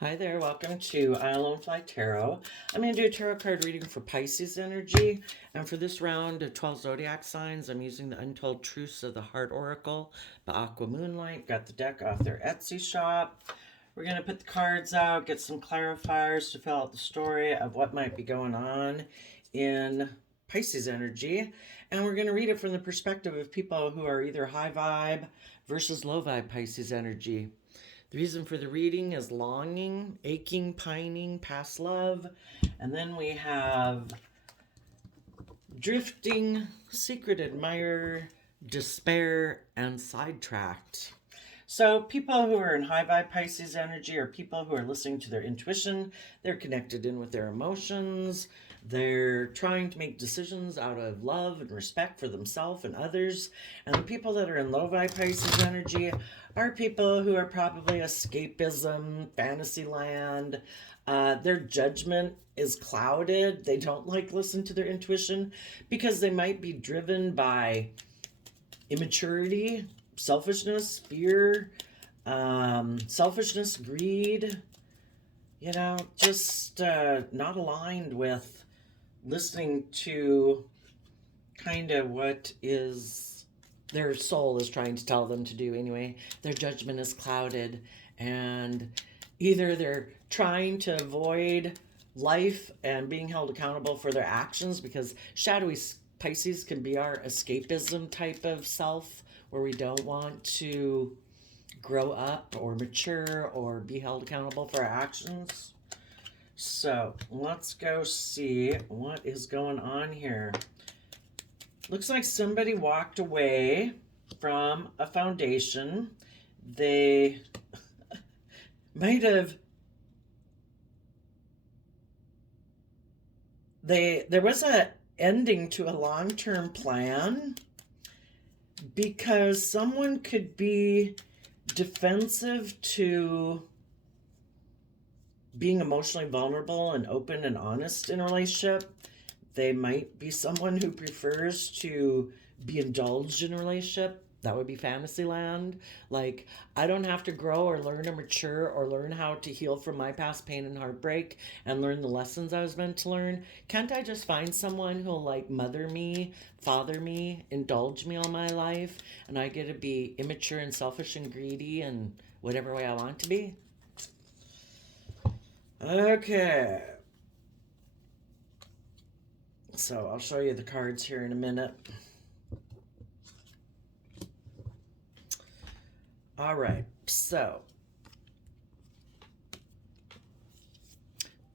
Hi there, welcome to I Alone Fly Tarot. I'm going to do a tarot card reading for Pisces energy. And for this round of 12 zodiac signs, I'm using the Untold Truths of the Heart Oracle by Aqua Moonlight. Got the deck off their Etsy shop. We're going to put the cards out, get some clarifiers to fill out the story of what might be going on in Pisces energy. And we're going to read it from the perspective of people who are either high vibe versus low vibe Pisces energy. The reason for the reading is longing, aching, pining, past love. And then we have drifting, secret admirer, despair, and sidetracked. So people who are in high vibe Pisces energy are people who are listening to their intuition. They're connected in with their emotions. They're trying to make decisions out of love and respect for themselves and others. And the people that are in low vibe Pisces energy are people who are probably escapism, fantasy land. Their judgment is clouded. They don't listen to their intuition because they might be driven by immaturity, selfishness, fear, selfishness, greed, just not aligned with listening to kind of what is their soul is trying to tell them to do anyway. Their judgment is clouded, and either they're trying to avoid life and being held accountable for their actions, because shadowy Pisces can be our escapism type of self, where we don't want to grow up or mature or be held accountable for our actions. So let's go see what is going on here. Looks like somebody walked away from a foundation. They might have there was a ending to a long-term plan, because someone could be defensive to being emotionally vulnerable and open and honest in a relationship. They might be someone who prefers to be indulged in a relationship. That would be fantasy land. Like, I don't have to grow or learn or mature or learn how to heal from my past pain and heartbreak and learn the lessons I was meant to learn. Can't I just find someone who'll mother me, father me, indulge me all my life, and I get to be immature and selfish and greedy and whatever way I want to be? Okay. So I'll show you the cards here in a minute. All right, so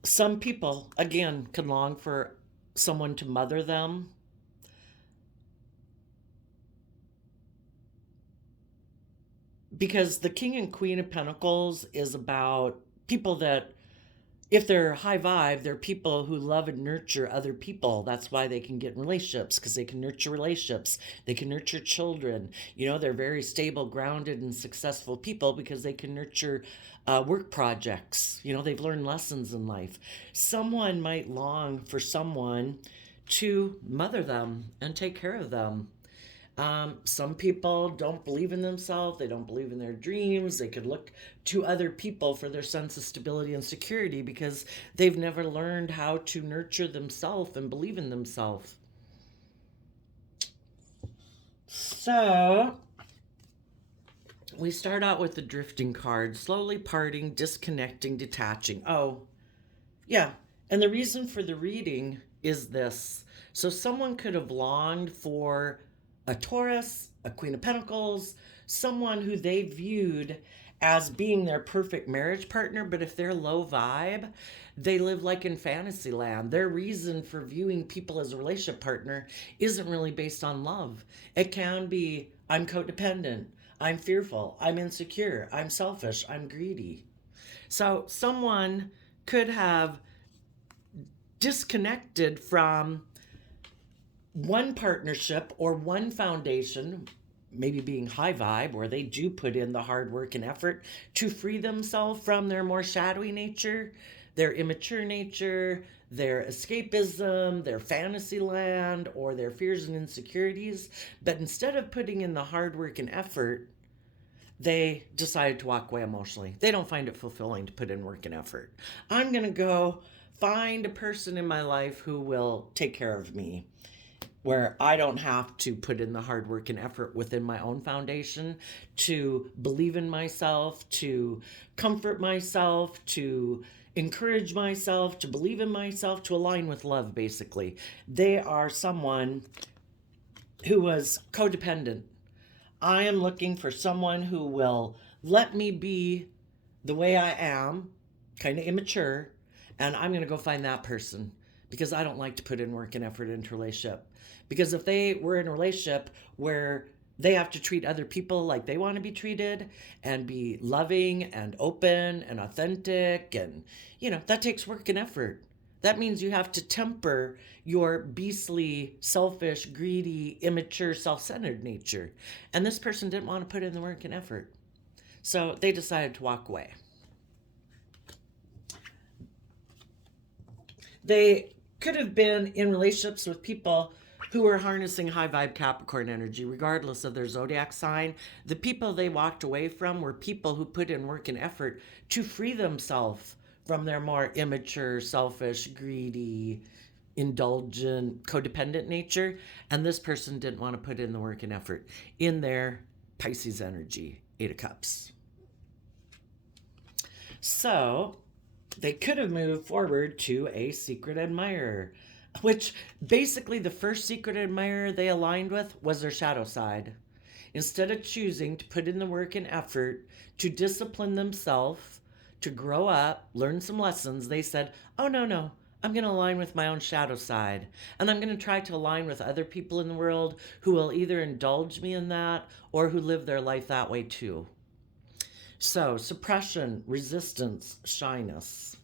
some people, again, can long for someone to mother them. Because the King and Queen of Pentacles is about people that, if they're high vibe, they're people who love and nurture other people. That's why they can get in relationships, because they can nurture relationships. They can nurture children. They're very stable, grounded, and successful people because they can nurture work projects. They've learned lessons in life. Someone might long for someone to mother them and take care of them. Some people don't believe in themselves. They don't believe in their dreams. They could look to other people for their sense of stability and security because they've never learned how to nurture themselves and believe in themselves. So we start out with the drifting card, slowly parting, disconnecting, detaching. Oh, yeah. And the reason for the reading is this. So someone could have longed for a Taurus, a Queen of Pentacles, someone who they viewed as being their perfect marriage partner, but if they're low vibe, they live like in fantasy land. Their reason for viewing people as a relationship partner isn't really based on love. It can be, I'm codependent, I'm fearful, I'm insecure, I'm selfish, I'm greedy. So someone could have disconnected from one partnership or one foundation, maybe being high vibe, where they do put in the hard work and effort to free themselves from their more shadowy nature, their immature nature, their escapism, their fantasy land, or their fears and insecurities. But instead of putting in the hard work and effort, they decided to walk away emotionally. They don't find it fulfilling to put in work and effort. I'm going to go find a person in my life who will take care of me, where I don't have to put in the hard work and effort within my own foundation to believe in myself, to comfort myself, to encourage myself, to believe in myself, to align with love, basically. They are someone who was codependent. I am looking for someone who will let me be the way I am, kind of immature, and I'm going to go find that person because I don't like to put in work and effort into a relationship. Because if they were in a relationship where they have to treat other people like they want to be treated and be loving and open and authentic, and, that takes work and effort. That means you have to temper your beastly, selfish, greedy, immature, self-centered nature. And this person didn't want to put in the work and effort. So they decided to walk away. They could have been in relationships with people who were harnessing high vibe Capricorn energy, regardless of their zodiac sign. The people they walked away from were people who put in work and effort to free themselves from their more immature, selfish, greedy, indulgent, codependent nature. And this person didn't want to put in the work and effort in their Pisces energy, 8 of Cups. So they could have moved forward to a secret admirer, which basically the first secret admirer they aligned with was their shadow side. Instead of choosing to put in the work and effort to discipline themselves, to grow up, learn some lessons, they said, oh, no, I'm going to align with my own shadow side. And I'm going to try to align with other people in the world who will either indulge me in that or who live their life that way too. So, suppression, resistance, shyness.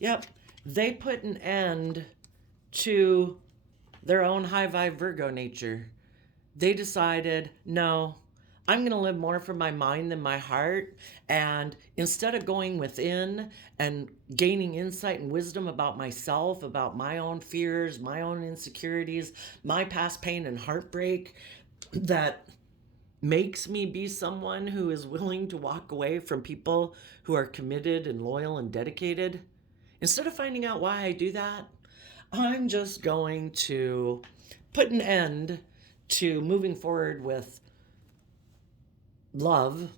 Yep. They put an end to their own high vibe Virgo nature. They decided, no, I'm going to live more from my mind than my heart. And instead of going within and gaining insight and wisdom about myself, about my own fears, my own insecurities, my past pain and heartbreak that makes me be someone who is willing to walk away from people who are committed and loyal and dedicated, instead of finding out why I do that, I'm just going to put an end to moving forward with love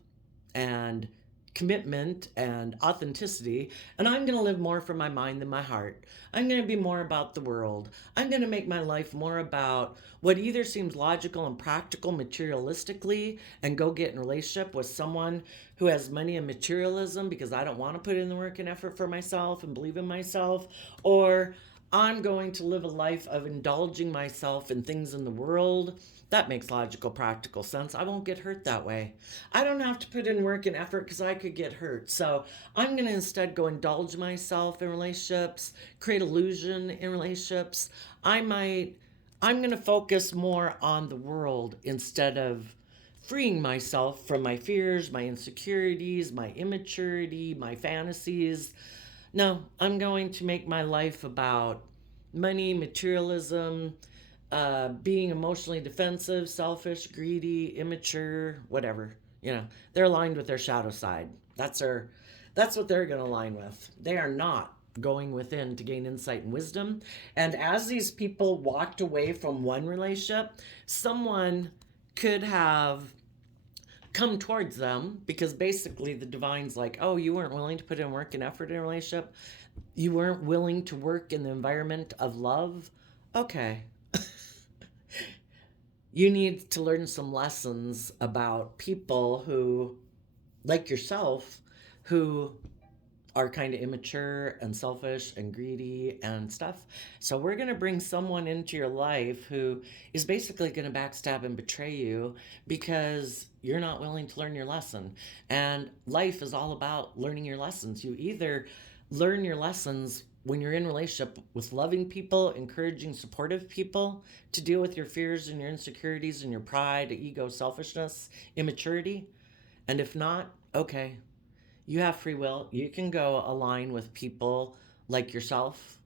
and commitment and authenticity, and I'm going to live more from my mind than my heart. I'm going to be more about the world. I'm going to make my life more about what either seems logical and practical materialistically and go get in a relationship with someone who has money and materialism because I don't want to put in the work and effort for myself and believe in myself, or I'm going to live a life of indulging myself in things in the world. That makes logical, practical sense. I won't get hurt that way. I don't have to put in work and effort because I could get hurt. So I'm going to instead go indulge myself in relationships, create illusion in relationships. I'm going to focus more on the world instead of freeing myself from my fears, my insecurities, my immaturity, my fantasies. No, I'm going to make my life about money, materialism, being emotionally defensive, selfish, greedy, immature, whatever. They're aligned with their shadow side. That's what they're going to align with. They are not going within to gain insight and wisdom. And as these people walked away from one relationship, someone could have come towards them because basically the divine's like, oh, you weren't willing to put in work and effort in a relationship. You weren't willing to work in the environment of love. Okay. You need to learn some lessons about people who, like yourself, who are kind of immature and selfish and greedy and stuff. So we're going to bring someone into your life who is basically going to backstab and betray you because you're not willing to learn your lesson. And life is all about learning your lessons. You either learn your lessons when you're in relationship with loving people, encouraging, supportive people to deal with your fears and your insecurities and your pride, ego, selfishness, immaturity. And if not, okay, you have free will. You can go align with people like yourself,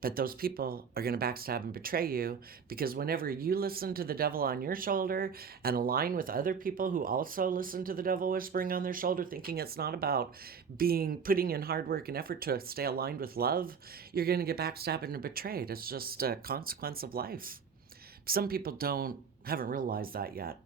But those people are going to backstab and betray you, because whenever you listen to the devil on your shoulder and align with other people who also listen to the devil whispering on their shoulder, thinking it's not about putting in hard work and effort to stay aligned with love, you're going to get backstabbed and betrayed. It's just a consequence of life. Some people haven't realized that yet.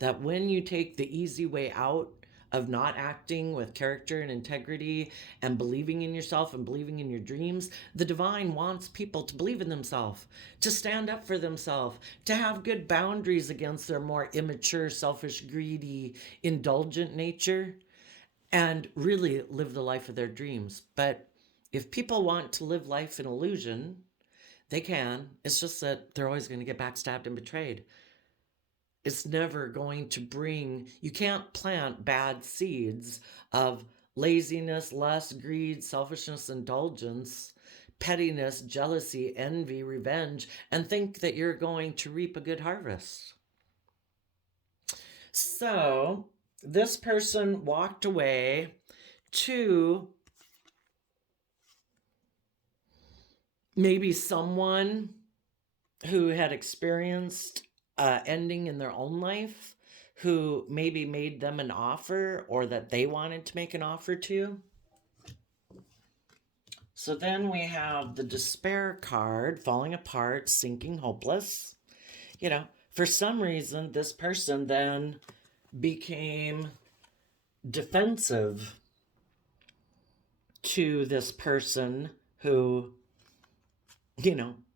That when you take the easy way out of not acting with character and integrity and believing in yourself and believing in your dreams, the divine wants people to believe in themselves, to stand up for themselves, to have good boundaries against their more immature, selfish, greedy, indulgent nature, and really live the life of their dreams. But if people want to live life in illusion, they can. It's just that they're always going to get backstabbed and betrayed. It's never going to you can't plant bad seeds of laziness, lust, greed, selfishness, indulgence, pettiness, jealousy, envy, revenge, and think that you're going to reap a good harvest. So this person walked away to maybe someone who had experienced ending in their own life, who maybe made them an offer or that they wanted to make an offer to. So then we have the despair card, falling apart, sinking, hopeless. For some reason, this person then became defensive to this person who,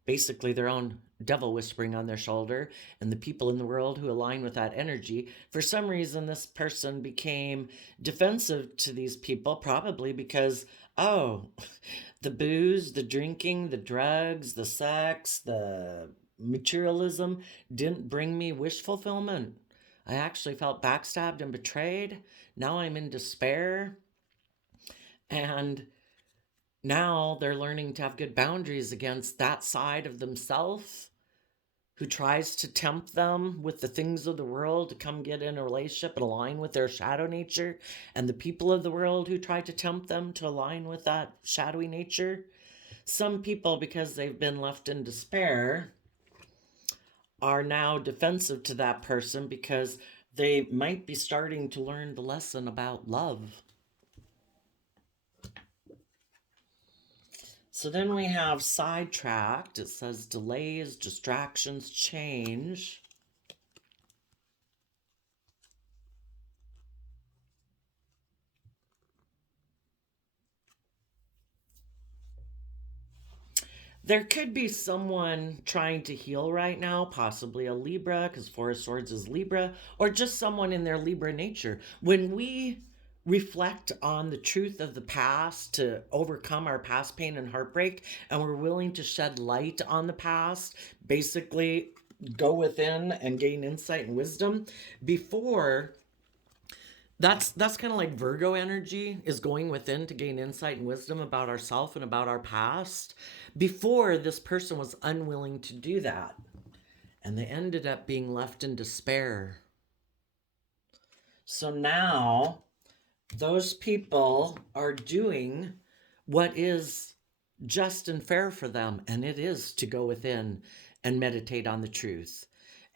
basically their own devil whispering on their shoulder, and the people in the world who align with that energy. For some reason, this person became defensive to these people, probably because, the booze, the drinking, the drugs, the sex, the materialism didn't bring me wish fulfillment. I actually felt backstabbed and betrayed. Now I'm in despair. And now they're learning to have good boundaries against that side of themselves who tries to tempt them with the things of the world to come get in a relationship and align with their shadow nature, and the people of the world who try to tempt them to align with that shadowy nature. Some people, because they've been left in despair, are now defensive to that person because they might be starting to learn the lesson about love. So then we have sidetracked. It says delays, distractions, change. There could be someone trying to heal right now, possibly a Libra, because Four of Swords is Libra, or just someone in their Libra nature. When we reflect on the truth of the past to overcome our past pain and heartbreak, and we're willing to shed light on the past, basically go within and gain insight and wisdom before. That's kind of like Virgo energy, is going within to gain insight and wisdom about ourselves and about our past. Before, this person was unwilling to do that, and they ended up being left in despair. So now those people are doing what is just and fair for them, and it is to go within and meditate on the truth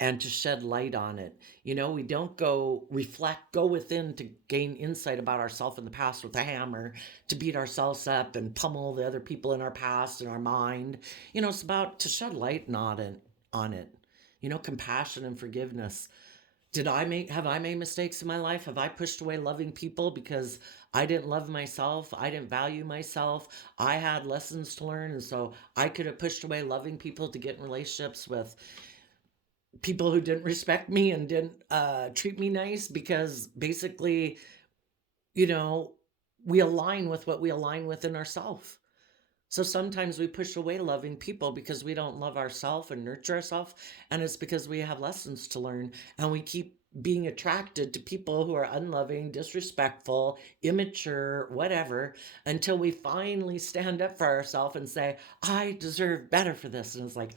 and to shed light on it. We don't go within to gain insight about ourselves in the past with a hammer, to beat ourselves up and pummel the other people in our past and our mind. It's about to shed light on it. Compassion and forgiveness. Have I made mistakes in my life? Have I pushed away loving people because I didn't love myself? I didn't value myself. I had lessons to learn, and so I could have pushed away loving people to get in relationships with people who didn't respect me and didn't treat me nice, because basically, we align with what we align with in ourselves. So sometimes we push away loving people because we don't love ourselves and nurture ourselves, and it's because we have lessons to learn, and we keep being attracted to people who are unloving, disrespectful, immature, whatever, until we finally stand up for ourselves and say, I deserve better for this. And it's like,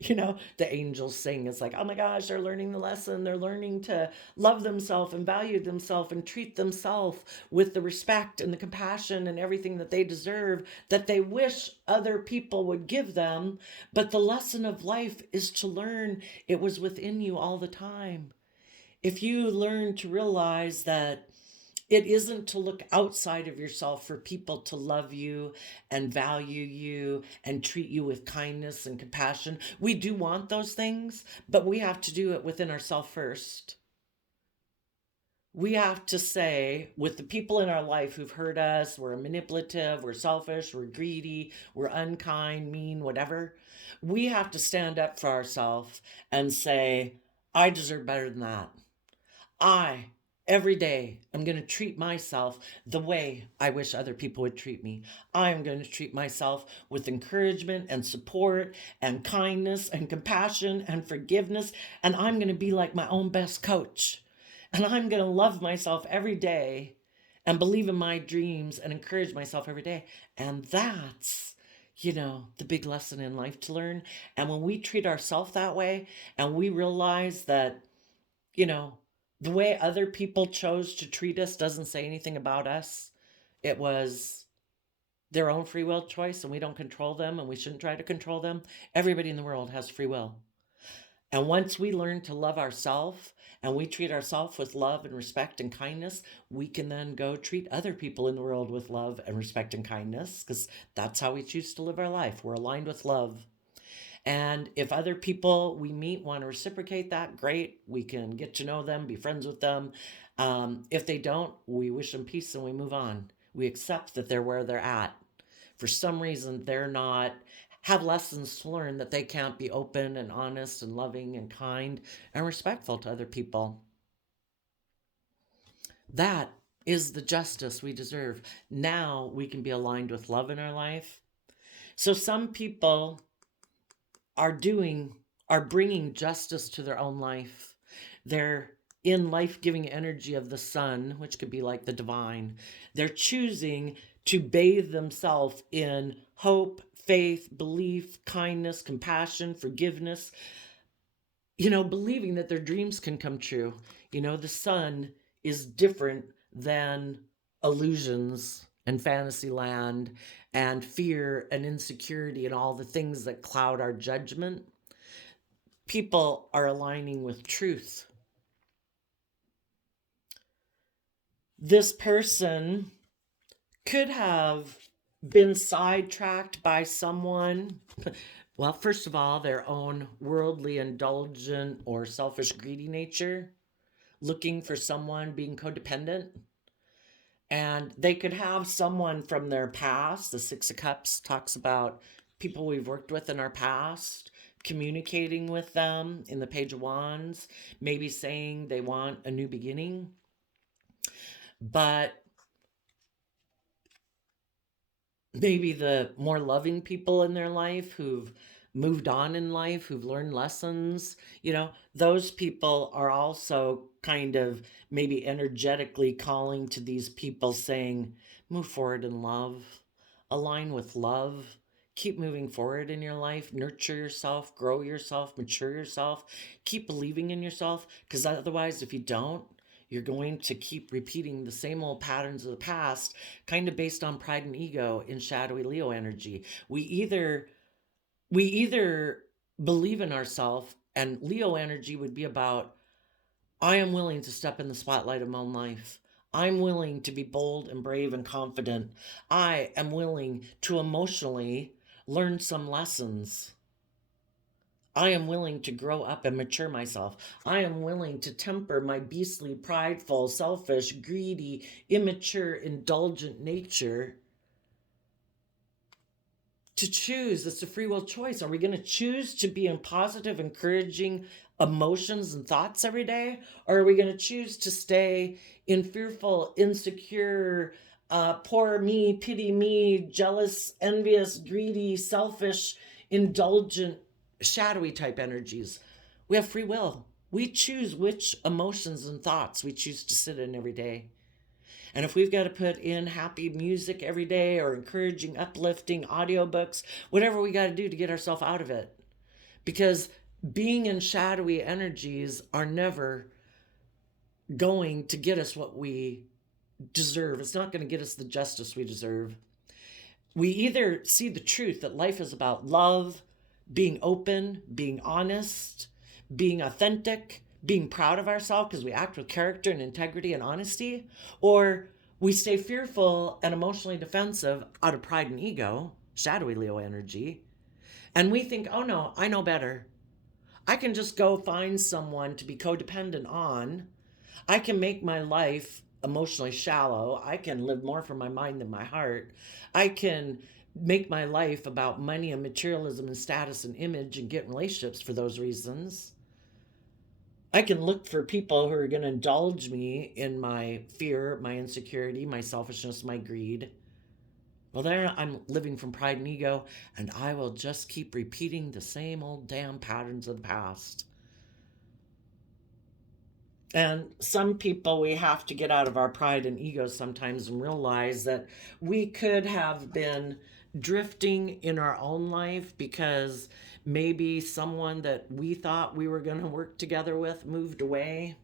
The angels sing. It's like, oh my gosh, they're learning the lesson. They're learning to love themselves and value themselves and treat themselves with the respect and the compassion and everything that they deserve, that they wish other people would give them. But the lesson of life is to learn it was within you all the time. If you learn to realize that it isn't to look outside of yourself for people to love you and value you and treat you with kindness and compassion. We do want those things, but we have to do it within ourselves first. We have to say, with the people in our life who've hurt us, we're manipulative, we're selfish, we're greedy, we're unkind, mean, whatever, we have to stand up for ourselves and say, I deserve better than that. I, every day, am going to treat myself the way I wish other people would treat me. I am going to treat myself with encouragement and support and kindness and compassion and forgiveness. And I'm going to be like my own best coach. And I'm going to love myself every day and believe in my dreams and encourage myself every day. And that's, the big lesson in life to learn. And when we treat ourselves that way and we realize that, the way other people chose to treat us doesn't say anything about us. It was their own free will choice, and we don't control them, and we shouldn't try to control them. Everybody in the world has free will. And once we learn to love ourselves and we treat ourselves with love and respect and kindness, we can then go treat other people in the world with love and respect and kindness, because that's how we choose to live our life. We're aligned with love. And if other people we meet want to reciprocate that, great. We can get to know them, be friends with them. If they don't, we wish them peace and we move on. We accept that they're where they're at. For some reason, they're not, have lessons to learn that they can't be open and honest and loving and kind and respectful to other people. That is the justice we deserve. Now we can be aligned with love in our life. So some people are bringing justice to their own life. They're in life-giving energy of the sun, which could be like the divine. They're choosing to bathe themselves in hope, faith, belief, kindness, compassion, forgiveness, believing that their dreams can come true. The sun is different than illusions and fantasy land and fear and insecurity and all the things that cloud our judgment. People are aligning with truth. This person could have been sidetracked by someone. Well, first of all, their own worldly, indulgent, or selfish, greedy nature, looking for someone, being codependent. And they could have someone from their past. The Six of Cups talks about people we've worked with in our past, communicating with them in the Page of Wands, maybe saying they want a new beginning. But maybe the more loving people in their life who've moved on in life, who've learned lessons, those people are also kind of maybe energetically calling to these people saying, move forward in love, align with love, keep moving forward in your life, nurture yourself, grow yourself, mature yourself, keep believing in yourself, because otherwise, if you don't, you're going to keep repeating the same old patterns of the past, kind of based on pride and ego in shadowy Leo energy. We either believe in ourselves, and Leo energy would be about, I am willing to step in the spotlight of my own life. I'm willing to be bold and brave and confident. I am willing to emotionally learn some lessons. I am willing to grow up and mature myself. I am willing to temper my beastly, prideful, selfish, greedy, immature, indulgent nature. To choose, it's a free will choice. Are we going to choose to be in positive, encouraging emotions and thoughts every day? Or are we going to choose to stay in fearful, insecure, poor me, pity me, jealous, envious, greedy, selfish, indulgent, shadowy type energies? We have free will. We choose which emotions and thoughts we choose to sit in every day. And if we've got to put in happy music every day or encouraging, uplifting audiobooks, whatever we got to do to get ourselves out of it. because being in shadowy energies are never going to get us what we deserve. It's not going to get us the justice we deserve. We either see the truth that life is about love, being open, being honest, being authentic, being proud of ourselves because we act with character and integrity and honesty, or we stay fearful and emotionally defensive out of pride and ego, shadowy Leo energy, and we think, oh no, I know better. I can just go find someone to be codependent on. I can make my life emotionally shallow. I can live more from my mind than my heart. I can make my life about money and materialism and status and image and get in relationships for those reasons. I can look for people who are going to indulge me in my fear, my insecurity, my selfishness, my greed. Well, there I'm living from pride and ego, and I will just keep repeating the same old damn patterns of the past. And some people, we have to get out of our pride and ego sometimes and realize that we could have been drifting in our own life because maybe someone that we thought we were going to work together with moved away.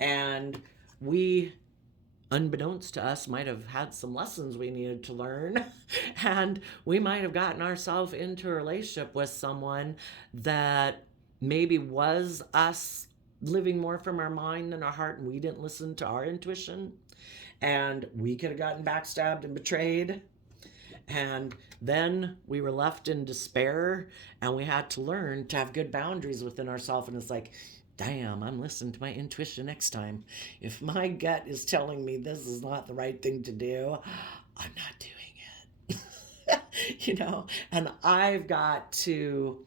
And we, unbeknownst to us, might have had some lessons we needed to learn. And we might have gotten ourselves into a relationship with someone that maybe was us living more from our mind than our heart, and we didn't listen to our intuition, and we could have gotten backstabbed and betrayed, and then we were left in despair, and we had to learn to have good boundaries within ourselves. And it's like, damn, I'm listening to my intuition next time. If my gut is telling me this is not the right thing to do, I'm not doing it. And I've got to,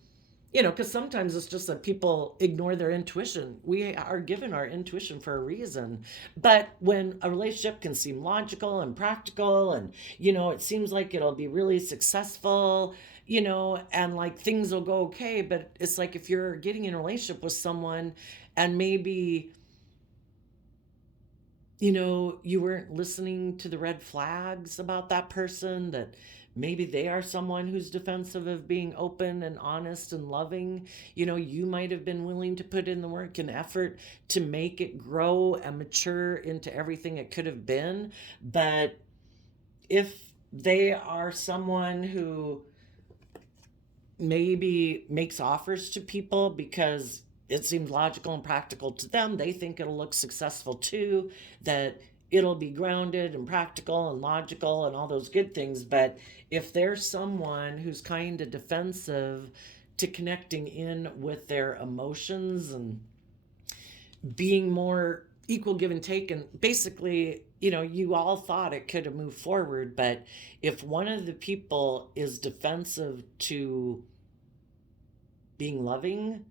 because sometimes it's just that people ignore their intuition. We are given our intuition for a reason. But when a relationship can seem logical and practical and, it seems like it'll be really successful, and like things will go okay. But it's like if you're getting in a relationship with someone and maybe, you weren't listening to the red flags about that person, that maybe they are someone who's defensive of being open and honest and loving. You might have been willing to put in the work and effort to make it grow and mature into everything it could have been. But if they are someone who maybe makes offers to people because it seems logical and practical to them, they think it'll look successful too, that it'll be grounded and practical and logical and all those good things. But if there's someone who's kind of defensive to connecting in with their emotions and being more equal give and take, and basically, you all thought it could have moved forward, but if one of the people is defensive to being loving,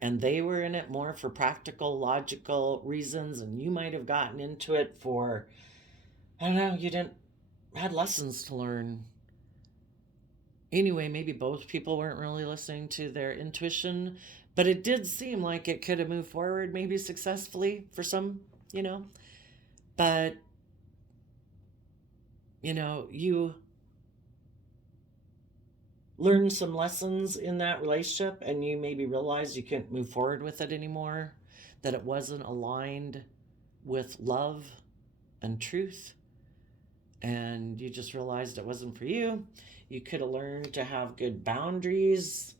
and they were in it more for practical, logical reasons, and you might have gotten into it for, I don't know, you had lessons to learn. Anyway, maybe both people weren't really listening to their intuition, but it did seem like it could have moved forward maybe successfully for some, but, you learned some lessons in that relationship, and you maybe realized you couldn't move forward with it anymore, that it wasn't aligned with love and truth, and you just realized it wasn't for you. You could have learned to have good boundaries.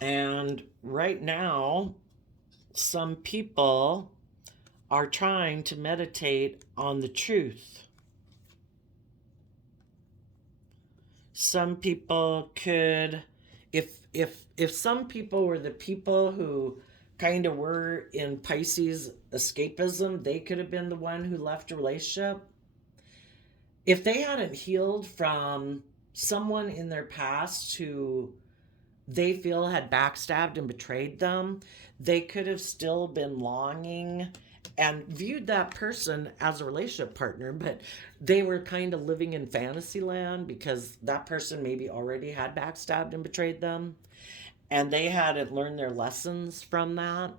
And right now, some people are trying to meditate on the truth. Some people could, if some people were the people who kind of were in Pisces escapism, they could have been the one who left a relationship. If they hadn't healed from someone in their past who they feel had backstabbed and betrayed them, they could have still been longing and viewed that person as a relationship partner, but they were kind of living in fantasy land because that person maybe already had backstabbed and betrayed them, and they hadn't learned their lessons from that.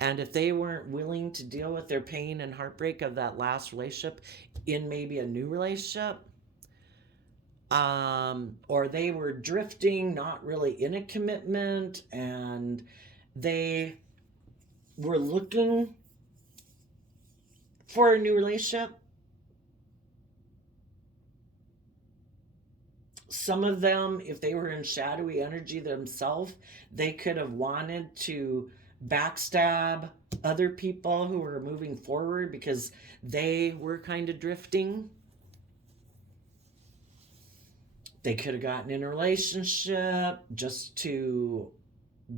And if they weren't willing to deal with their pain and heartbreak of that last relationship in maybe a new relationship, or they were drifting, not really in a commitment, and they were looking for a new relationship. Some of them, if they were in shadowy energy themselves, they could have wanted to backstab other people who were moving forward because they were kind of drifting. They could have gotten in a relationship just to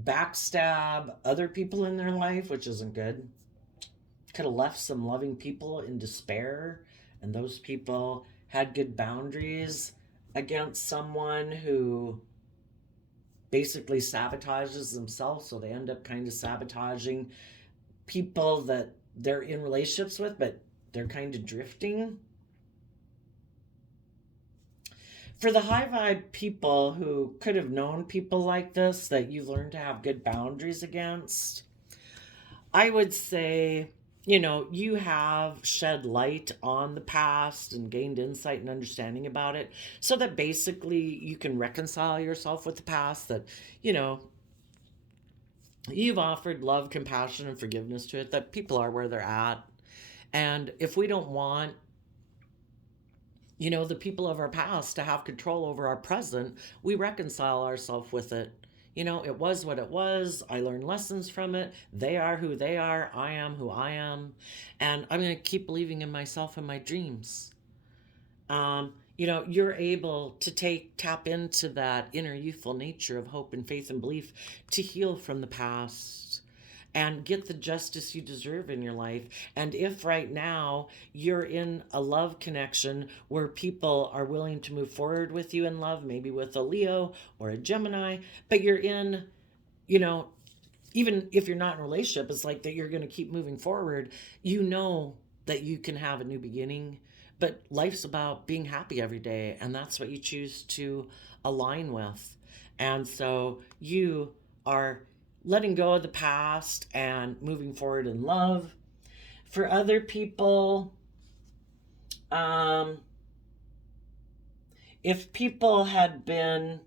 backstab other people in their life, which isn't good. Could have left some loving people in despair, and those people had good boundaries against someone who basically sabotages themselves, so they end up kind of sabotaging people that they're in relationships with, but they're kind of drifting. For the high vibe people who could have known people like this that you've learned to have good boundaries against, I would say, you have shed light on the past and gained insight and understanding about it so that basically you can reconcile yourself with the past, that, you've offered love, compassion, and forgiveness to it, that people are where they're at. And if we don't want the people of our past to have control over our present, we reconcile ourselves with it. It was what it was. I learned lessons from it. They are who they are. I am who I am. And I'm going to keep believing in myself and my dreams. You're able to tap into that inner youthful nature of hope and faith and belief to heal from the past and get the justice you deserve in your life. And if right now you're in a love connection where people are willing to move forward with you in love, maybe with a Leo or a Gemini, but you're in, even if you're not in a relationship, it's like that you're going to keep moving forward, that you can have a new beginning. But life's about being happy every day, and that's what you choose to align with. And so you are letting go of the past and moving forward in love. For other people, if people had been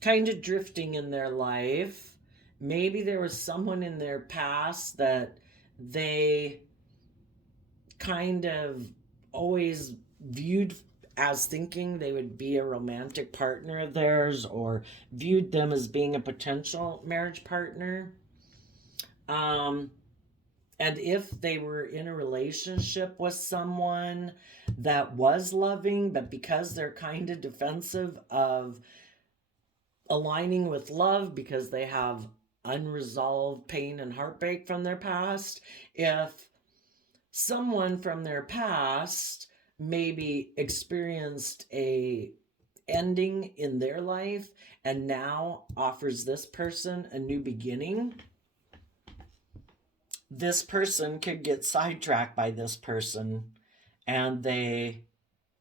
kind of drifting in their life, maybe there was someone in their past that they kind of always viewed as thinking they would be a romantic partner of theirs, or viewed them as being a potential marriage partner. And if they were in a relationship with someone that was loving, but because they're kind of defensive of aligning with love because they have unresolved pain and heartbreak from their past, if someone from their past maybe experienced a ending in their life and now offers this person a new beginning, this person could get sidetracked by this person, and they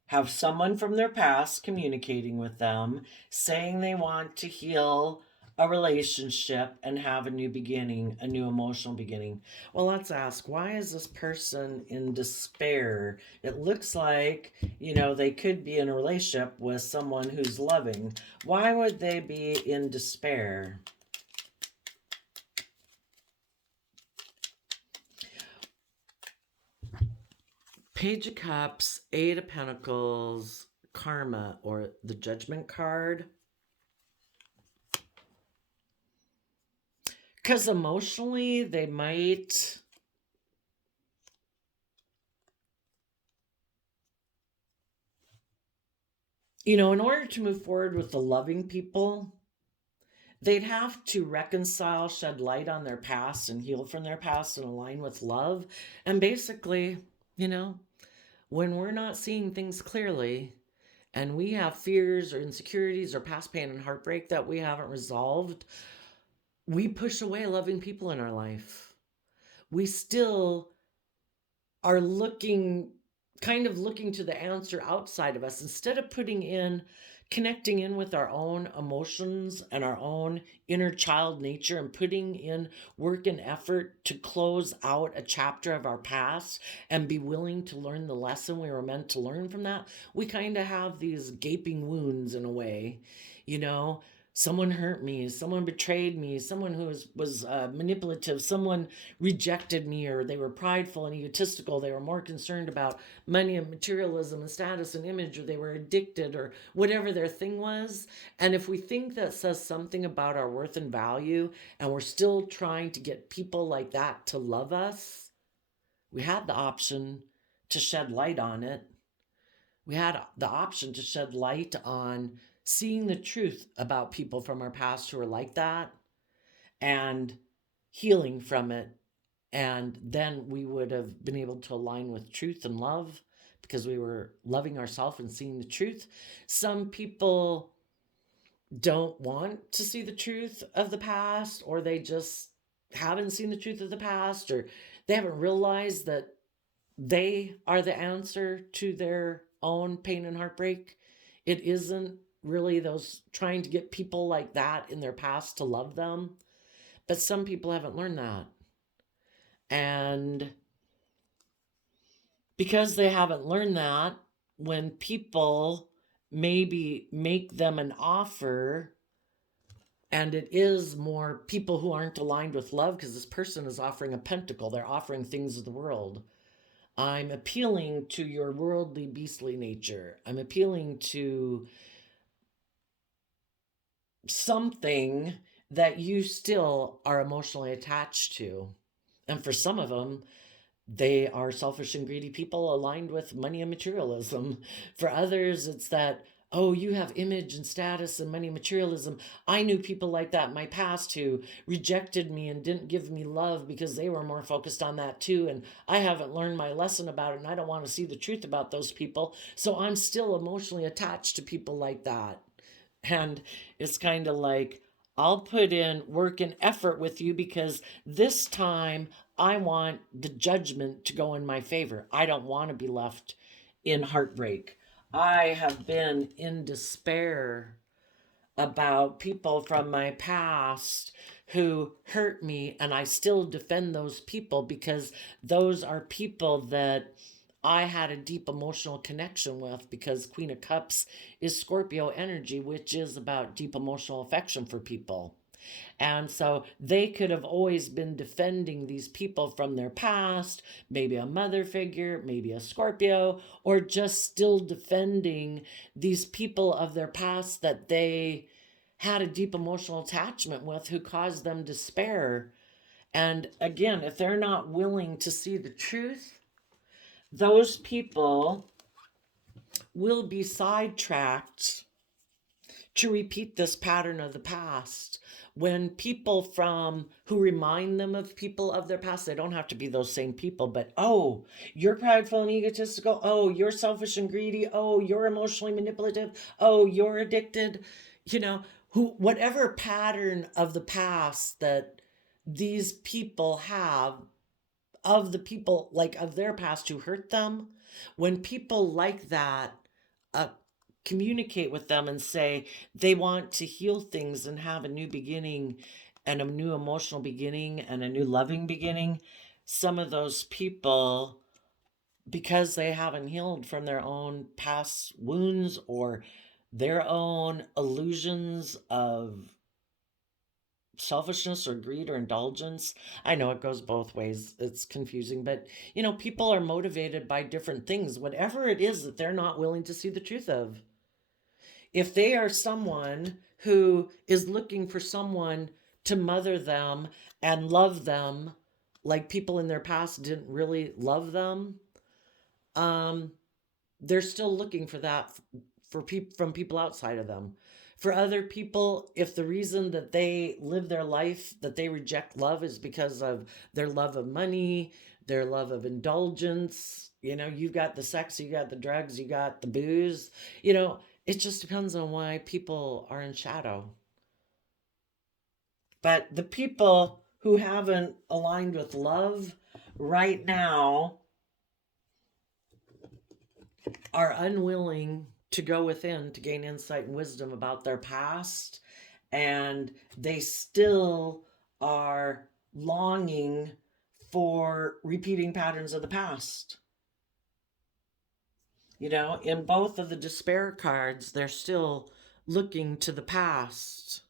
have someone from their past communicating with them, saying they want to heal a relationship and have a new beginning, a new emotional beginning. Well, let's ask, why is this person in despair? It looks like, they could be in a relationship with someone who's loving. Why would they be in despair? Page of Cups, Eight of Pentacles, Karma, or the Judgment card. Because emotionally, they might in order to move forward with the loving people, they'd have to reconcile, shed light on their past, and heal from their past and align with love. And basically, when we're not seeing things clearly and we have fears or insecurities or past pain and heartbreak that we haven't resolved, we push away loving people in our life. We still are looking to the answer outside of us instead of putting in connecting in with our own emotions and our own inner child nature and putting in work and effort to close out a chapter of our past and be willing to learn the lesson we were meant to learn from that, we kind of have these gaping wounds in a way, you know. Someone hurt me, someone betrayed me, someone who was manipulative, someone rejected me, or they were prideful and egotistical, they were more concerned about money and materialism and status and image, or they were addicted, or whatever their thing was. And if we think that says something about our worth and value, and we're still trying to get people like that to love us, we had the option to shed light on it. We had the option to shed light on seeing the truth about people from our past who are like that and healing from it. And then we would have been able to align with truth and love because we were loving ourselves and seeing the truth. Some people don't want to see the truth of the past, or they just haven't seen the truth of the past, or they haven't realized that they are the answer to their own pain and heartbreak. It isn't really those trying to get people like that in their past to love them. But some people haven't learned that. And because they haven't learned that, when people maybe make them an offer, and it is more people who aren't aligned with love, because this person is offering a pentacle, they're offering things of the world. I'm appealing to your worldly, beastly nature. I'm appealing to something that you still are emotionally attached to. And for some of them, they are selfish and greedy people aligned with money and materialism. For others, it's that, oh, you have image and status and money and materialism. I knew people like that in my past who rejected me and didn't give me love because they were more focused on that too. And I haven't learned my lesson about it, and I don't want to see the truth about those people. So I'm still emotionally attached to people like that. And it's kind of like, I'll put in work and effort with you because this time I want the judgment to go in my favor. I don't want to be left in heartbreak. I have been in despair about people from my past who hurt me, and I still defend those people because those are people that I had a deep emotional connection with, because Queen of Cups is Scorpio energy, which is about deep emotional affection for people. And so they could have always been defending these people from their past, maybe a mother figure, maybe a Scorpio, or just still defending these people of their past that they had a deep emotional attachment with, who caused them despair. And again, if they're not willing to see the truth, those people will be sidetracked to repeat this pattern of the past. When people from who remind them of people of their past, they don't have to be those same people, but oh, you're prideful and egotistical, oh, you're selfish and greedy, oh, you're emotionally manipulative, oh, you're addicted, whatever pattern of the past that these people have, of the people like of their past who hurt them, when people like that uh, communicate with them and say they want to heal things and have a new beginning and a new emotional beginning and a new loving beginning, some of those people, because they haven't healed from their own past wounds or their own illusions of selfishness or greed or indulgence. I know it goes both ways. It's confusing, but people are motivated by different things, whatever it is that they're not willing to see the truth of. If they are someone who is looking for someone to mother them and love them like people in their past didn't really love them, they're still looking for that from people outside of them. For other people, if the reason that they live their life, that they reject love, is because of their love of money, their love of indulgence, you've got the sex, you got the drugs, you got the booze, it just depends on why people are in shadow. But the people who haven't aligned with love right now are unwilling to go within to gain insight and wisdom about their past, and they still are longing for repeating patterns of the past. You know, in both of the despair cards, they're still looking to the past.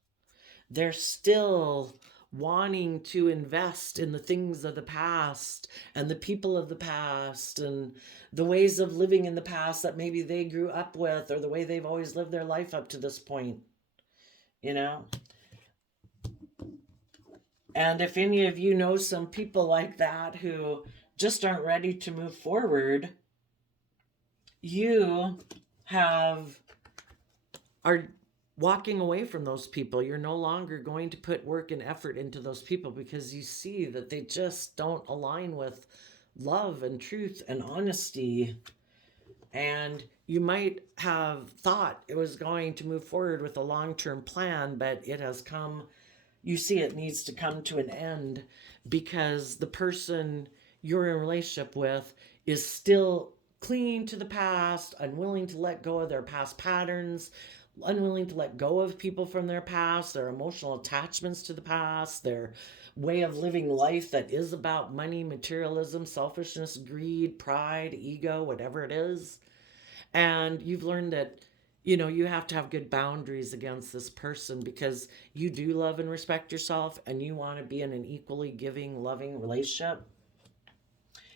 They're still wanting to invest in the things of the past and the people of the past and the ways of living in the past that maybe they grew up with, or the way they've always lived their life up to this point, you know? And if any of you know some people like that who just aren't ready to move forward, you are walking away from those people. You're no longer going to put work and effort into those people because you see that they just don't align with love and truth and honesty. And you might have thought it was going to move forward with a long-term plan, but it has come, you see, it needs to come to an end because the person you're in a relationship with is still clinging to the past, unwilling to let go of their past patterns, unwilling to let go of people from their past, their emotional attachments to the past, their way of living life that is about money, materialism, selfishness, greed, pride, ego, whatever it is. And you've learned that, you know, you have to have good boundaries against this person because you do love and respect yourself and you want to be in an equally giving, loving relationship.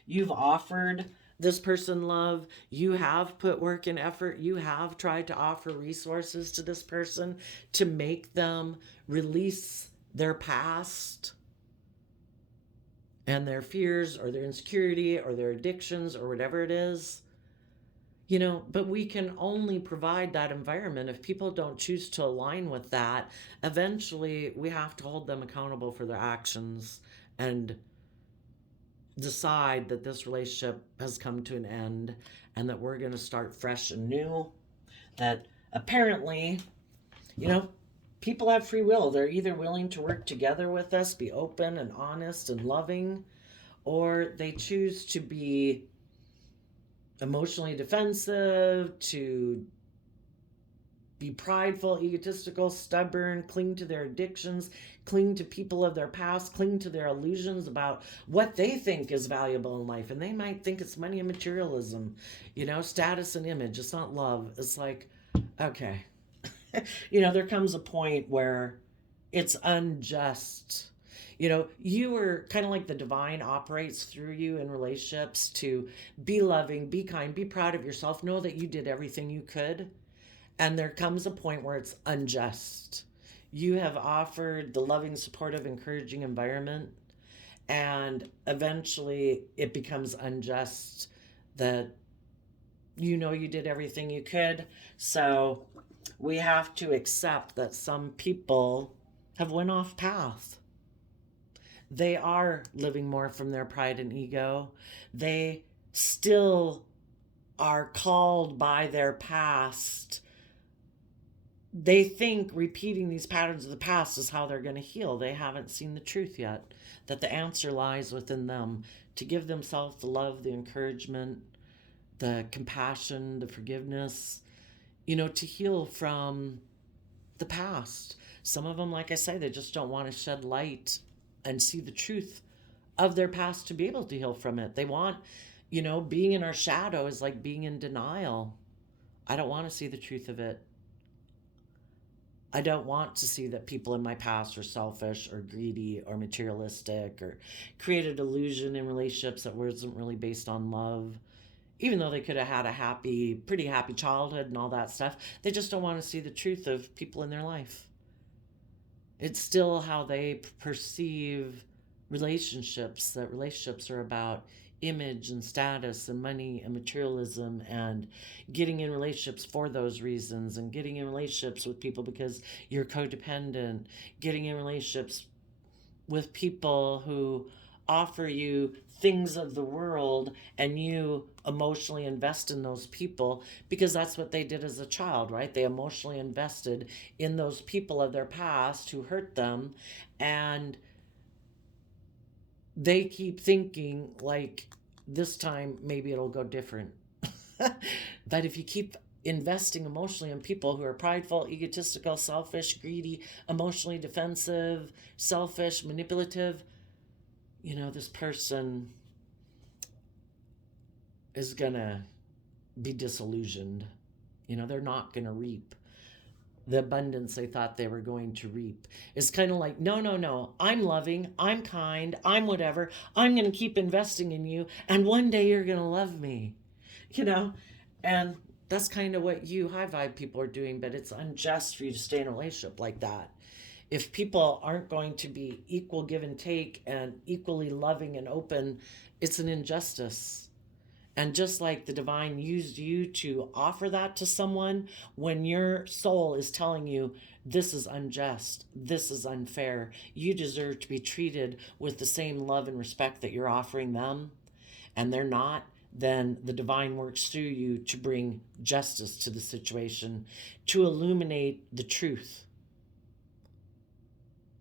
You've offered this person love. You have put work and effort. You have tried to offer resources to this person to make them release their past and their fears or their insecurity or their addictions or whatever it is. You know, but we can only provide that environment. If people don't choose to align with that, eventually we have to hold them accountable for their actions and decide that this relationship has come to an end and that we're going to start fresh and new. That apparently, you know, people have free will. They're either willing to work together with us, be open and honest and loving, or they choose to be emotionally defensive, to be prideful, egotistical, stubborn, cling to their addictions, cling to people of their past, cling to their illusions about what they think is valuable in life. And they might think it's money and materialism, you know, status and image. It's not love. It's like, okay. You know, there comes a point where it's unjust. You know, you are kind of like the divine operates through you in relationships to be loving, be kind, be proud of yourself, know that you did everything you could. And there comes a point where it's unjust. You have offered the loving, supportive, encouraging environment, and eventually it becomes unjust that you know you did everything you could. So we have to accept that some people have went off path. They are living more from their pride and ego. They still are called by their past. They think repeating these patterns of the past is how they're going to heal. They haven't seen the truth yet, that the answer lies within them to give themselves the love, the encouragement, the compassion, the forgiveness, you know, to heal from the past. Some of them, like I say, they just don't want to shed light and see the truth of their past to be able to heal from it. They want, you know, being in our shadow is like being in denial. I don't want to see the truth of it. I don't want to see that people in my past are selfish or greedy or materialistic or created illusion in relationships that wasn't really based on love. Even though they could have had a pretty happy childhood and all that stuff, they just don't want to see the truth of people in their life. It's still how they perceive relationships, that relationships are about image and status and money and materialism and getting in relationships for those reasons and getting in relationships with people because you're codependent, getting in relationships with people who offer you things of the world and you emotionally invest in those people because that's what they did as a child, right? They emotionally invested in those people of their past who hurt them, and they keep thinking like this time maybe it'll go different. But if you keep investing emotionally in people who are prideful, egotistical, selfish, greedy, emotionally defensive, selfish, manipulative, this person is going to be disillusioned. They're not going to reap the abundance they thought they were going to reap. It's kind of like, no, no, no, I'm loving, I'm kind, I'm whatever. I'm going to keep investing in you, and one day you're going to love me, And that's kind of what you high vibe people are doing, but it's unjust for you to stay in a relationship like that. If people aren't going to be equal give and take and equally loving and open, it's an injustice. And just like the divine used you to offer that to someone, when your soul is telling you, this is unjust, this is unfair, you deserve to be treated with the same love and respect that you're offering them, and they're not, then the divine works through you to bring justice to the situation, to illuminate the truth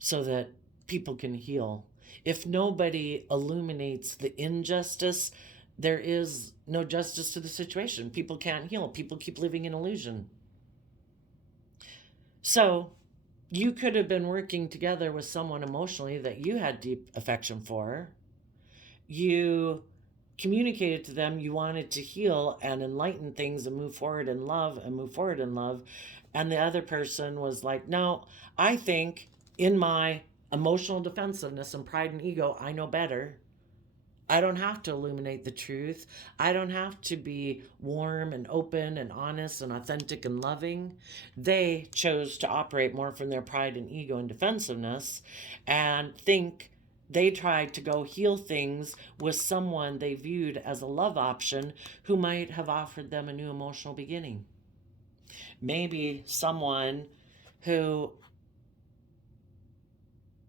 so that people can heal. If nobody illuminates the injustice, there is no justice to the situation. People can't heal. People keep living in illusion. So you could have been working together with someone emotionally that you had deep affection for. You communicated to them you wanted to heal and enlighten things and move forward in love and the other person was like, no, I think in my emotional defensiveness and pride and ego, I know better. I don't have to illuminate the truth. I don't have to be warm and open and honest and authentic and loving. They chose to operate more from their pride and ego and defensiveness and think they tried to go heal things with someone they viewed as a love option who might have offered them a new emotional beginning. Maybe someone who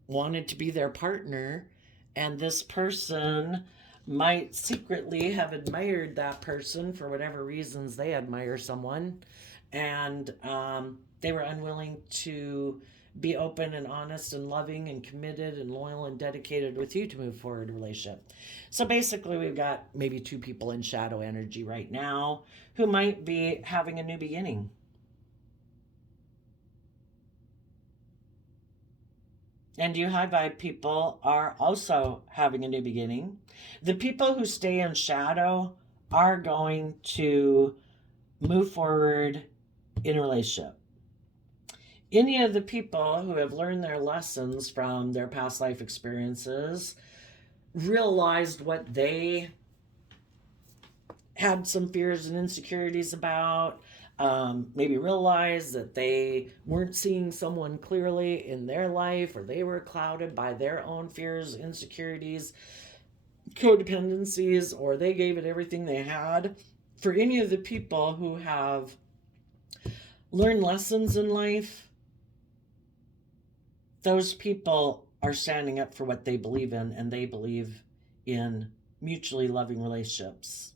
wanted to be their partner, and this person might secretly have admired that person for whatever reasons they admire someone, and they were unwilling to be open and honest and loving and committed and loyal and dedicated with you to move forward a relationship. So basically we've got maybe two people in shadow energy right now who might be having a new beginning. And you high vibe people are also having a new beginning. The people who stay in shadow are going to move forward in a relationship. Any of the people who have learned their lessons from their past life experiences, realized what they had some fears and insecurities about, maybe realized that they weren't seeing someone clearly in their life, or they were clouded by their own fears, insecurities, codependencies, or they gave it everything they had. For any of the people who have learned lessons in life, those people are standing up for what they believe in, and they believe in mutually loving relationships.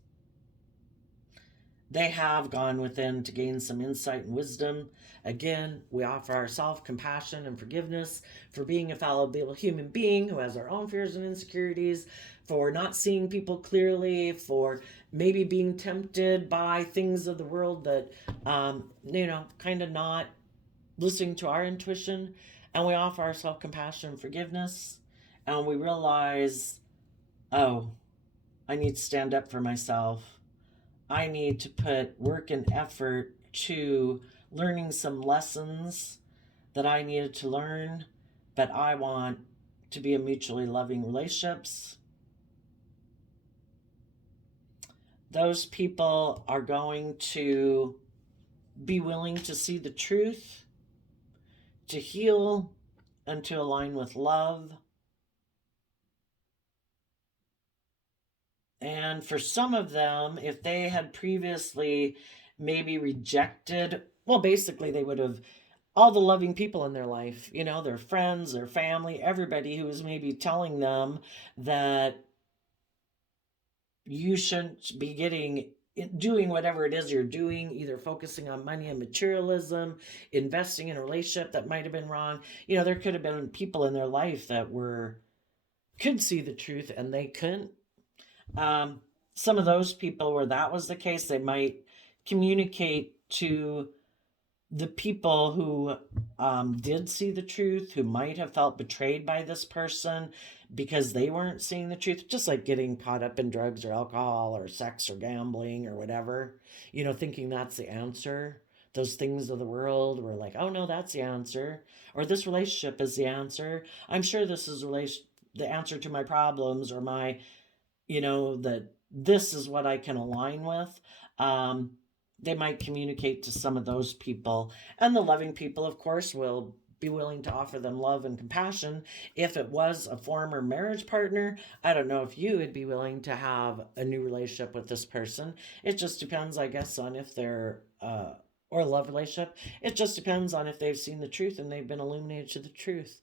They have gone within to gain some insight and wisdom. Again, we offer our self-compassion and forgiveness for being a fallible human being who has our own fears and insecurities, for not seeing people clearly, for maybe being tempted by things of the world that, kind of not listening to our intuition. And we offer our self-compassion and forgiveness. And we realize, oh, I need to stand up for myself. I need to put work and effort to learning some lessons that I needed to learn, but I want to be in mutually loving relationships. Those people are going to be willing to see the truth, to heal, and to align with love. And for some of them, if they had previously maybe rejected, well, basically they would have, all the loving people in their life, their friends, their family, everybody who was maybe telling them that you shouldn't be doing whatever it is you're doing, either focusing on money and materialism, investing in a relationship that might have been wrong. There could have been people in their life that could see the truth and they couldn't. Some of those people where that was the case, they might communicate to the people who did see the truth, who might have felt betrayed by this person because they weren't seeing the truth, just like getting caught up in drugs or alcohol or sex or gambling or whatever, thinking that's the answer. Those things of the world were like, oh no, that's the answer. Or this relationship is the answer. I'm sure this is the answer to my problems, or my, that this is what I can align with. Um, they might communicate to some of those people. And the loving people, of course, will be willing to offer them love and compassion. If it was a former marriage partner, I don't know if you would be willing to have a new relationship with this person. It just depends, I guess, on if they're, or a love relationship. It just depends on if they've seen the truth and they've been illuminated to the truth.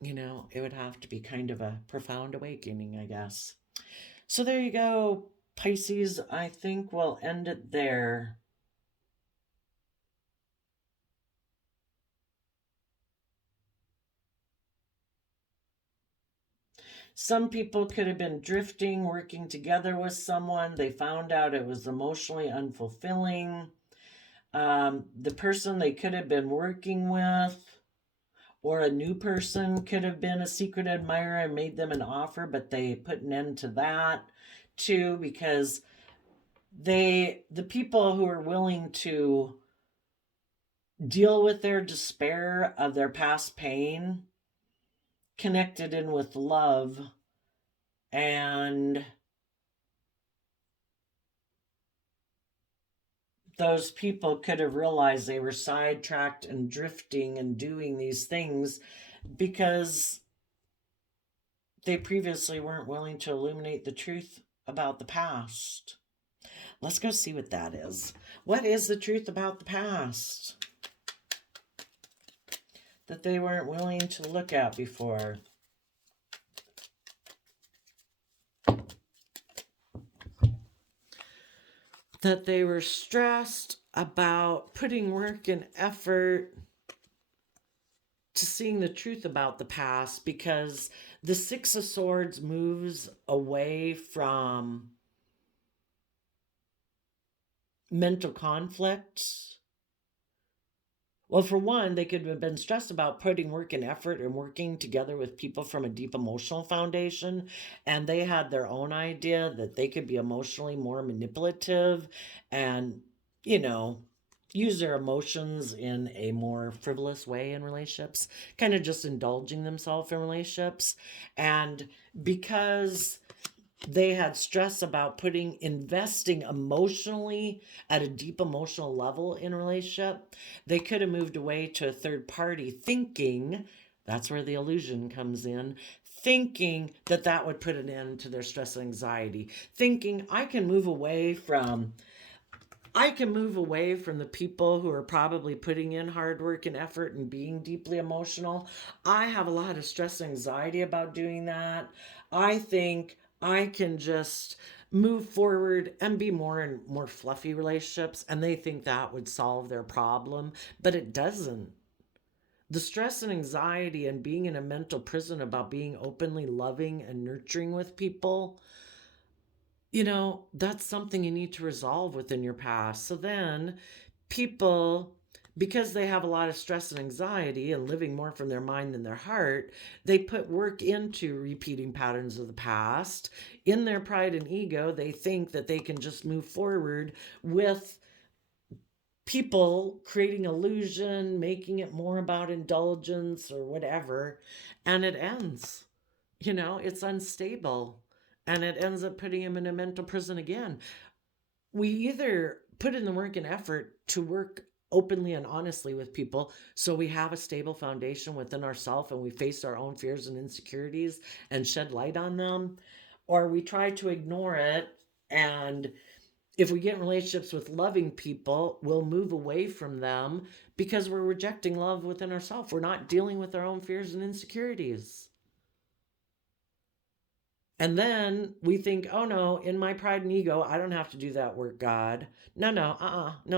It would have to be kind of a profound awakening, I guess. So there you go, Pisces. I think we'll end it there. Some people could have been drifting, working together with someone. They found out it was emotionally unfulfilling. The person they could have been working with, or a new person, could have been a secret admirer and made them an offer, but they put an end to that too, because the people who are willing to deal with their despair of their past pain connected in with love, and those people could have realized they were sidetracked and drifting and doing these things because they previously weren't willing to illuminate the truth about the past. Let's go see what that is. What is the truth about the past that they weren't willing to look at before? That they were stressed about putting work and effort to seeing the truth about the past, because the Six of Swords moves away from mental conflicts. Well, for one, they could have been stressed about putting work and effort and working together with people from a deep emotional foundation. And they had their own idea that they could be emotionally more manipulative and, use their emotions in a more frivolous way in relationships, kind of just indulging themselves in relationships. And because they had stress about investing emotionally at a deep emotional level in a relationship, they could have moved away to a third party, thinking, that's where the illusion comes in, thinking that would put an end to their stress and anxiety, thinking I can move away from the people who are probably putting in hard work and effort and being deeply emotional. I have a lot of stress and anxiety about doing that. I think I can just move forward and be more and more fluffy relationships, and they think that would solve their problem, but it doesn't. The stress and anxiety and being in a mental prison about being openly loving and nurturing with people, that's something you need to resolve within your past. So then people, because they have a lot of stress and anxiety and living more from their mind than their heart, they put work into repeating patterns of the past. In their pride and ego, they think that they can just move forward with people creating illusion, making it more about indulgence or whatever, and it ends. It's unstable, and it ends up putting him in a mental prison again. We either put in the work and effort to work openly and honestly with people so we have a stable foundation within ourselves and we face our own fears and insecurities and shed light on them, or we try to ignore it, and if we get in relationships with loving people, we'll move away from them because we're rejecting love within ourselves. We're not dealing with our own fears and insecurities. And then we think, oh no, in my pride and ego, I don't have to do that work, God. No, no,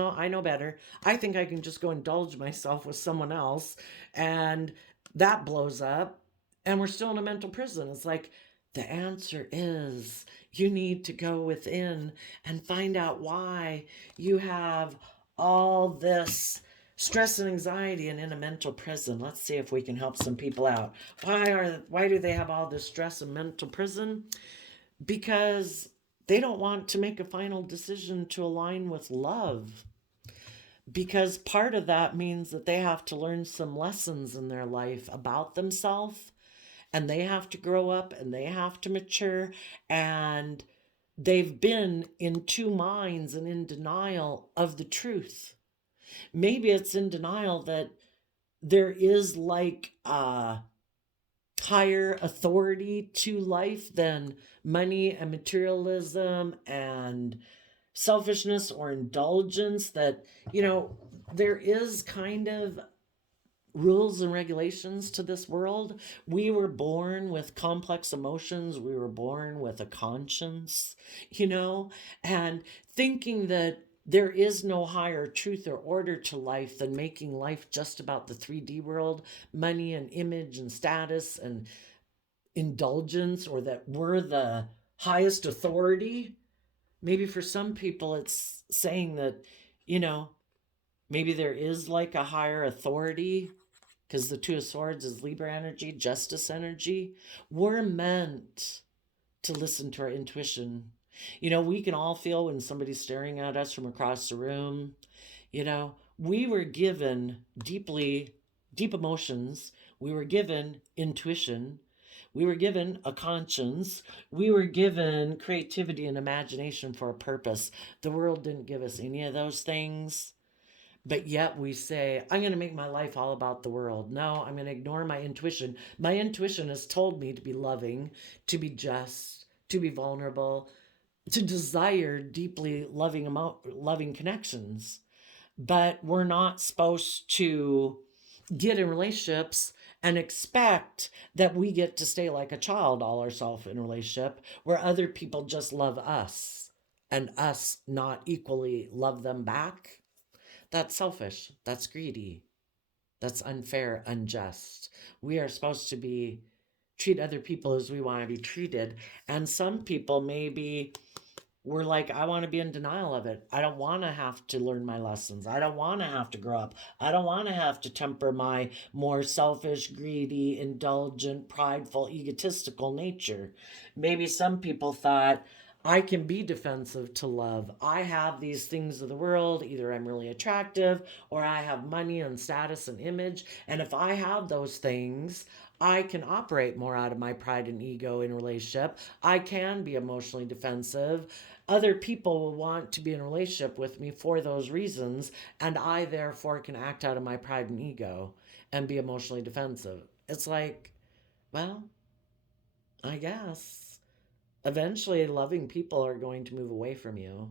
I know better. I think I can just go indulge myself with someone else, and that blows up, and we're still in a mental prison. It's like, The answer is you need to go within and find out why you have all this stress and anxiety and in a mental prison. Let's see if we can help some people out. Why do they have all this stress and mental prison? Because they don't want to make a final decision to align with love. Because part of that means that they have to learn some lessons in their life about themselves, and they have to grow up and they have to mature, and they've been in two minds and in denial of the truth. Maybe it's in denial that there is like a higher authority to life than money and materialism and selfishness or indulgence, that, there is kind of rules and regulations to this world. We were born with complex emotions. We were born with a conscience, and thinking that there is no higher truth or order to life than making life just about the 3D world, money and image and status and indulgence, or that we're the highest authority. Maybe for some people, it's saying that, maybe there is like a higher authority, because the Two of Swords is Libra energy, justice energy. We're meant to listen to our intuition. We can all feel when somebody's staring at us from across the room. We were given deep emotions. We were given intuition. We were given a conscience. We were given creativity and imagination for a purpose. The world didn't give us any of those things. But yet we say, I'm going to make my life all about the world. No, I'm going to ignore my intuition. My intuition has told me to be loving, to be just, to be vulnerable, to desire deeply loving connections. But we're not supposed to get in relationships and expect that we get to stay like a child all ourselves in a relationship where other people just love us and us not equally love them back. That's selfish. That's greedy. That's unfair, unjust. We are supposed to treat other people as we want to be treated. And some people maybe were like, I want to be in denial of it. I don't want to have to learn my lessons. I don't want to have to grow up. I don't want to have to temper my more selfish, greedy, indulgent, prideful, egotistical nature. Maybe some people thought, I can be defensive to love. I have these things of the world. Either I'm really attractive or I have money and status and image. And if I have those things, I can operate more out of my pride and ego in a relationship. I can be emotionally defensive. Other people will want to be in a relationship with me for those reasons. And I therefore can act out of my pride and ego and be emotionally defensive. It's like, well, I guess. Eventually, loving people are going to move away from you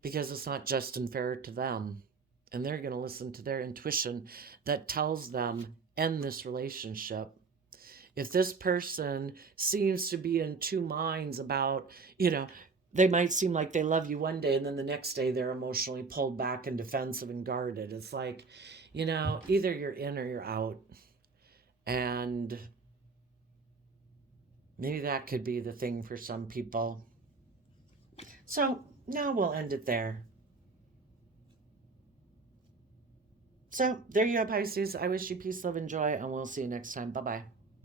because it's not just and fair to them. And they're going to listen to their intuition that tells them, end this relationship. If this person seems to be in two minds about, they might seem like they love you one day and then the next day they're emotionally pulled back and defensive and guarded. It's like, either you're in or you're out. And maybe that could be the thing for some people. So now we'll end it there. So there you go, Pisces. I wish you peace, love, and joy, and we'll see you next time. Bye-bye.